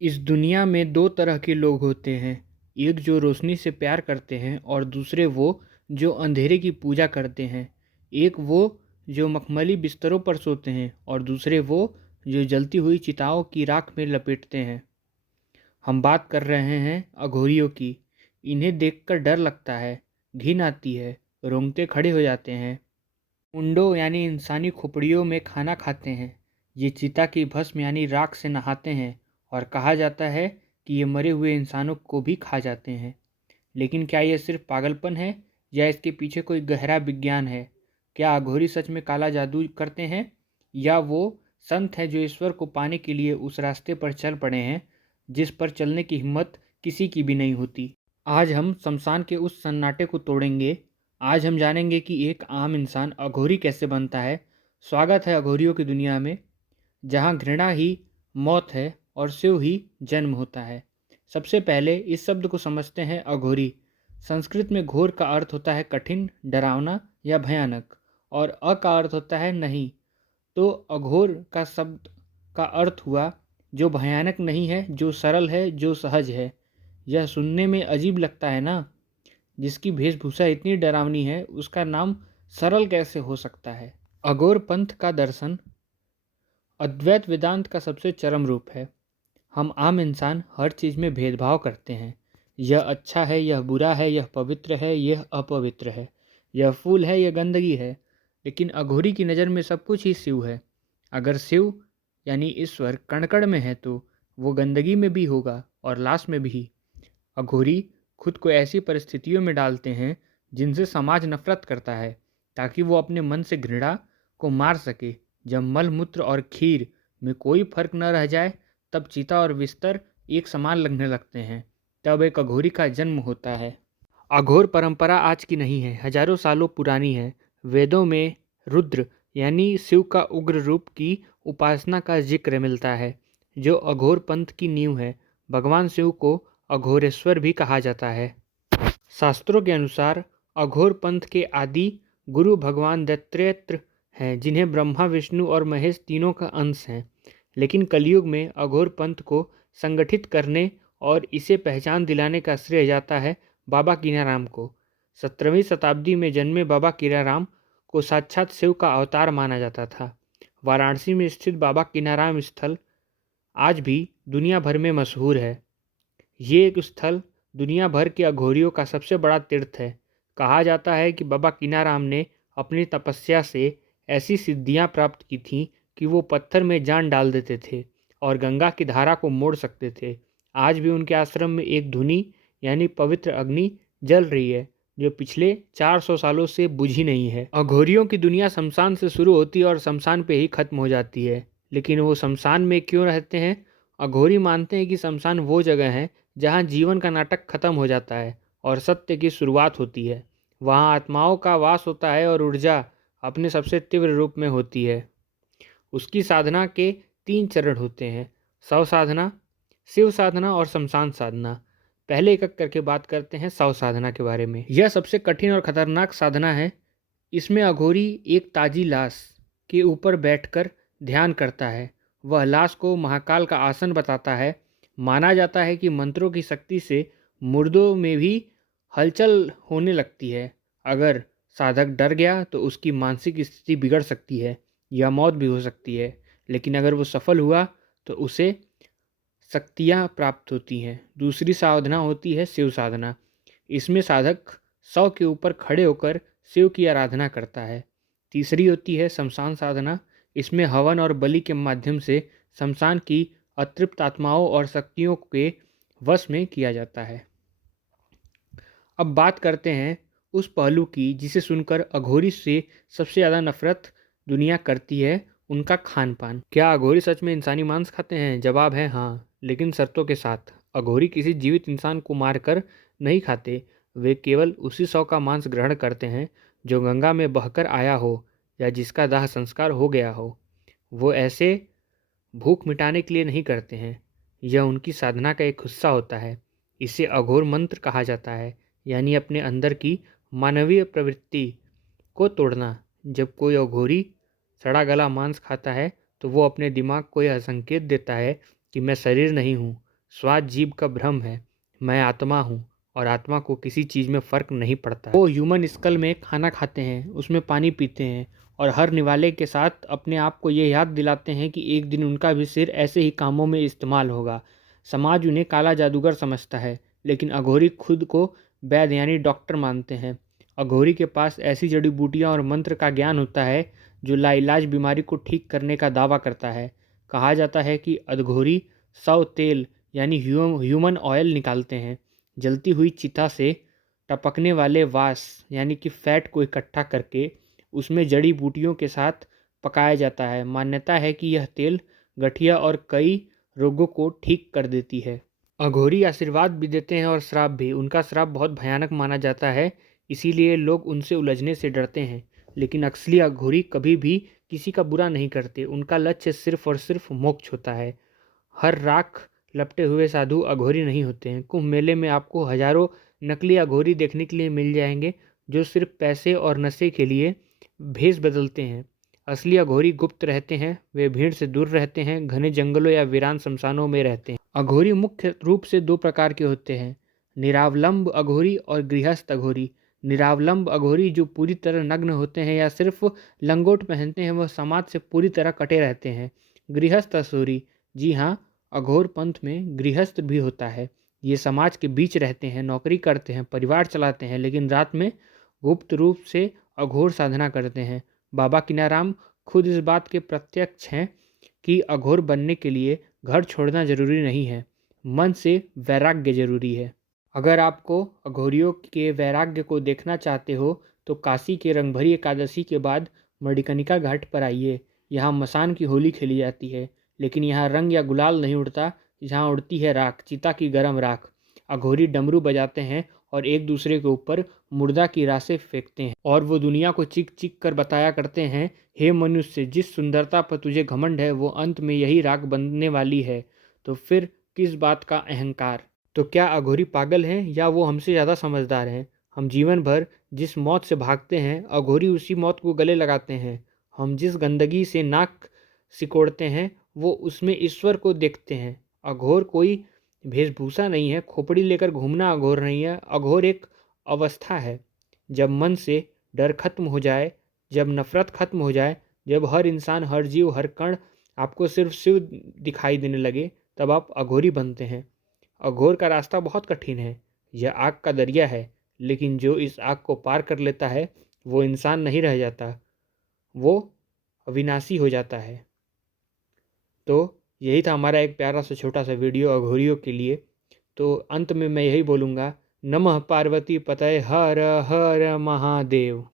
इस दुनिया में दो तरह के लोग होते हैं। एक जो रोशनी से प्यार करते हैं और दूसरे वो जो अंधेरे की पूजा करते हैं। एक वो जो मखमली बिस्तरों पर सोते हैं और दूसरे वो जो जलती हुई चिताओं की राख में लपेटते हैं। हम बात कर रहे हैं अघोरियों की। इन्हें देखकर डर लगता है, घिन आती है, रोंगटे खड़े हो जाते हैं। मुंडों यानी इंसानी खोपड़ियों में खाना खाते हैं। ये चिता की भस्म यानी राख से नहाते हैं और कहा जाता है कि ये मरे हुए इंसानों को भी खा जाते हैं। लेकिन क्या ये सिर्फ पागलपन है या इसके पीछे कोई गहरा विज्ञान है? क्या अघोरी सच में काला जादू करते हैं या वो संत हैं जो ईश्वर को पाने के लिए उस रास्ते पर चल पड़े हैं जिस पर चलने की हिम्मत किसी की भी नहीं होती? आज हम शमशान के उस सन्नाटे को तोड़ेंगे। आज हम जानेंगे कि एक आम इंसान अघोरी कैसे बनता है। स्वागत है अघोरियों की दुनिया में, जहाँ घृणा ही मौत है और शिव ही जन्म होता है। सबसे पहले इस शब्द को समझते हैं अघोरी। संस्कृत में घोर का अर्थ होता है कठिन, डरावना या भयानक, और का अर्थ होता है नहीं। तो अघोर का शब्द का अर्थ हुआ जो भयानक नहीं है, जो सरल है, जो सहज है। यह सुनने में अजीब लगता है ना? जिसकी वेशभूषा इतनी डरावनी है उसका नाम सरल कैसे हो सकता है? अघोर पंथ का दर्शन अद्वैत वेदांत का सबसे चरम रूप है। हम आम इंसान हर चीज़ में भेदभाव करते हैं। यह अच्छा है, यह बुरा है, यह पवित्र है, यह अपवित्र है, यह फूल है, यह गंदगी है। लेकिन अघोरी की नज़र में सब कुछ ही शिव है। अगर शिव यानी ईश्वर कण-कण में है तो वो गंदगी में भी होगा और लाश में भी। अघोरी खुद को ऐसी परिस्थितियों में डालते हैं जिनसे समाज नफरत करता है, ताकि वो अपने मन से घृणा को मार सके। जब मल मूत्र और खीर में कोई फर्क न रह जाए तब चिता और बिस्तर एक समान लगने लगते हैं। तब एक अघोरी का जन्म होता है। अघोर परंपरा आज की नहीं है, हजारों सालों पुरानी है। वेदों में रुद्र यानी शिव का उग्र रूप की उपासना का जिक्र मिलता है, जो अघोर पंथ की नींव है। भगवान शिव को अघोरेश्वर भी कहा जाता है। शास्त्रों के अनुसार अघोर पंथ के आदि गुरु भगवान दत्तात्रेय हैं, जिन्हें ब्रह्मा, विष्णु और महेश तीनों का अंश हैं। लेकिन कलयुग में अघोर पंथ को संगठित करने और इसे पहचान दिलाने का श्रेय जाता है बाबा कीनाराम को। 17वीं शताब्दी में जन्मे बाबा कीनाराम को साक्षात शिव का अवतार माना जाता था। वाराणसी में स्थित बाबा कीनाराम स्थल आज भी दुनिया भर में मशहूर है। ये एक स्थल दुनिया भर के अघोरियों का सबसे बड़ा तीर्थ है। कहा जाता है कि बाबा कीनाराम ने अपनी तपस्या से ऐसी सिद्धियां प्राप्त की थीं कि वो पत्थर में जान डाल देते थे और गंगा की धारा को मोड़ सकते थे। आज भी उनके आश्रम में एक धुनी यानी पवित्र अग्नि जल रही है, जो पिछले 400 सालों से बुझी नहीं है। अघोरियों की दुनिया शमशान से शुरू होती है और शमशान पे ही खत्म हो जाती है। लेकिन वो शमशान में क्यों रहते हैं? अघोरी मानते हैं कि शमशान वो जगह है जहाँ जीवन का नाटक खत्म हो जाता है और सत्य की शुरुआत होती है। वहाँ आत्माओं का वास होता है और ऊर्जा अपने सबसे तीव्र रूप में होती है। उसकी साधना के 3 चरण होते हैं: शव साधना, शिव साधना और शमशान साधना। पहले एक एक करके बात करते हैं शव साधना के बारे में। यह सबसे कठिन और खतरनाक साधना है। इसमें अघोरी एक ताजी लाश के ऊपर बैठकर ध्यान करता है। वह लाश को महाकाल का आसन बताता है। माना जाता है कि मंत्रों की शक्ति से मुर्दों में भी हलचल होने लगती है। अगर साधक डर गया तो उसकी मानसिक स्थिति बिगड़ सकती है या मौत भी हो सकती है। लेकिन अगर वो सफल हुआ तो उसे शक्तियाँ प्राप्त होती हैं। दूसरी साधना होती है शिव साधना। इसमें साधक शव के ऊपर खड़े होकर शिव की आराधना करता है। तीसरी होती है शमशान साधना। इसमें हवन और बलि के माध्यम से शमशान की अतृप्त आत्माओं और शक्तियों के वश में किया जाता है। अब बात करते हैं उस पहलू की जिसे सुनकर अघोरी से सबसे ज़्यादा नफरत दुनिया करती है, उनका खान पान। क्या अघोरी सच में इंसानी मांस खाते हैं? जवाब है हाँ, लेकिन शर्तों के साथ। अघोरी किसी जीवित इंसान को मारकर नहीं खाते। वे केवल उसी शव का मांस ग्रहण करते हैं जो गंगा में बहकर आया हो या जिसका दाह संस्कार हो गया हो। वो ऐसे भूख मिटाने के लिए नहीं करते हैं, यह उनकी साधना का एक हिस्सा होता है। इसे अघोर मंत्र कहा जाता है, यानी अपने अंदर की मानवीय प्रवृत्ति को तोड़ना। जब कोई अघोरी सड़ा गला मांस खाता है तो वो अपने दिमाग को यह संकेत देता है कि मैं शरीर नहीं हूँ, स्वाद जीभ का भ्रम है। मैं आत्मा हूँ और आत्मा को किसी चीज़ में फ़र्क नहीं पड़ता। वो ह्यूमन स्कल में खाना खाते हैं, उसमें पानी पीते हैं और हर निवाले के साथ अपने आप को ये याद दिलाते हैं कि एक दिन उनका भी सिर ऐसे ही कामों में इस्तेमाल होगा। समाज उन्हें काला जादूगर समझता है, लेकिन अघोरी खुद को वैद्य यानी डॉक्टर मानते हैं। अघोरी के पास ऐसी जड़ी बूटियाँ और मंत्र का ज्ञान होता है जो लाइलाज बीमारी को ठीक करने का दावा करता है। कहा जाता है कि अघोरी सौ तेल यानी ह्यूमन ऑयल निकालते हैं। जलती हुई चिता से टपकने वाले वास यानी कि फैट को इकट्ठा करके उसमें जड़ी बूटियों के साथ पकाया जाता है। मान्यता है कि यह तेल गठिया और कई रोगों को ठीक कर देती है। अघोरी आशीर्वाद भी देते हैं और श्राप भी। उनका श्राप बहुत भयानक माना जाता है, इसीलिए लोग उनसे उलझने से डरते हैं। लेकिन असली अघोरी कभी भी किसी का बुरा नहीं करते। उनका लक्ष्य सिर्फ और सिर्फ मोक्ष होता है। हर राख लपटे हुए साधु अघोरी नहीं होते हैं। कुंभ मेले में आपको हजारों नकली अघोरी देखने के लिए मिल जाएंगे जो सिर्फ पैसे और नशे के लिए भेष बदलते हैं। असली अघोरी गुप्त रहते हैं। वे भीड़ से दूर रहते हैं, घने जंगलों या वीरान शमशानों में रहते हैं। अघोरी मुख्य रूप से दो प्रकार के होते हैं, निरावलंब अघोरी और गृहस्थ अघोरी। निरावलंब अघोरी जो पूरी तरह नग्न होते हैं या सिर्फ लंगोट पहनते हैं, वह समाज से पूरी तरह कटे रहते हैं। गृहस्थ अघोरी, जी हाँ, अघोर पंथ में गृहस्थ भी होता है। ये समाज के बीच रहते हैं, नौकरी करते हैं, परिवार चलाते हैं, लेकिन रात में गुप्त रूप से अघोर साधना करते हैं। बाबा किनाराम खुद इस बात के प्रत्यक्ष हैं कि अघोर बनने के लिए घर छोड़ना जरूरी नहीं है, मन से वैराग्य जरूरी है। अगर आपको अघोरियों के वैराग्य को देखना चाहते हो तो काशी के रंगभरी एकादशी के बाद मणिकर्णिका घाट पर आइए। यहाँ मसान की होली खेली जाती है, लेकिन यहाँ रंग या गुलाल नहीं उड़ता, जहाँ उड़ती है राख, चिता की गर्म राख। अघोरी डमरू बजाते हैं और एक दूसरे के ऊपर मुर्दा की राशें फेंकते हैं और वो दुनिया को चीख चीख कर बताया करते हैं, हे मनुष्य, जिस सुंदरता पर तुझे घमंड है वो अंत में यही राख बनने वाली है, तो फिर किस बात का अहंकार। तो क्या अघोरी पागल हैं या वो हमसे ज़्यादा समझदार हैं? हम जीवन भर जिस मौत से भागते हैं, अघोरी उसी मौत को गले लगाते हैं। हम जिस गंदगी से नाक सिकोड़ते हैं, वो उसमें ईश्वर को देखते हैं। अघोर कोई वेशभूषा नहीं है, खोपड़ी लेकर घूमना अघोर नहीं है। अघोर एक अवस्था है। जब मन से डर खत्म हो जाए, जब नफरत खत्म हो जाए, जब हर इंसान, हर जीव, हर कण आपको सिर्फ शिव दिखाई देने लगे, तब आप अघोरी बनते हैं। अघोर का रास्ता बहुत कठिन है। यह आग का दरिया है, लेकिन जो इस आग को पार कर लेता है वो इंसान नहीं रह जाता, वो अविनाशी हो जाता है। तो यही था हमारा एक प्यारा सा छोटा सा वीडियो अघोरियों के लिए। तो अंत में मैं यही बोलूँगा, नमः पार्वती पतये हर हर महादेव।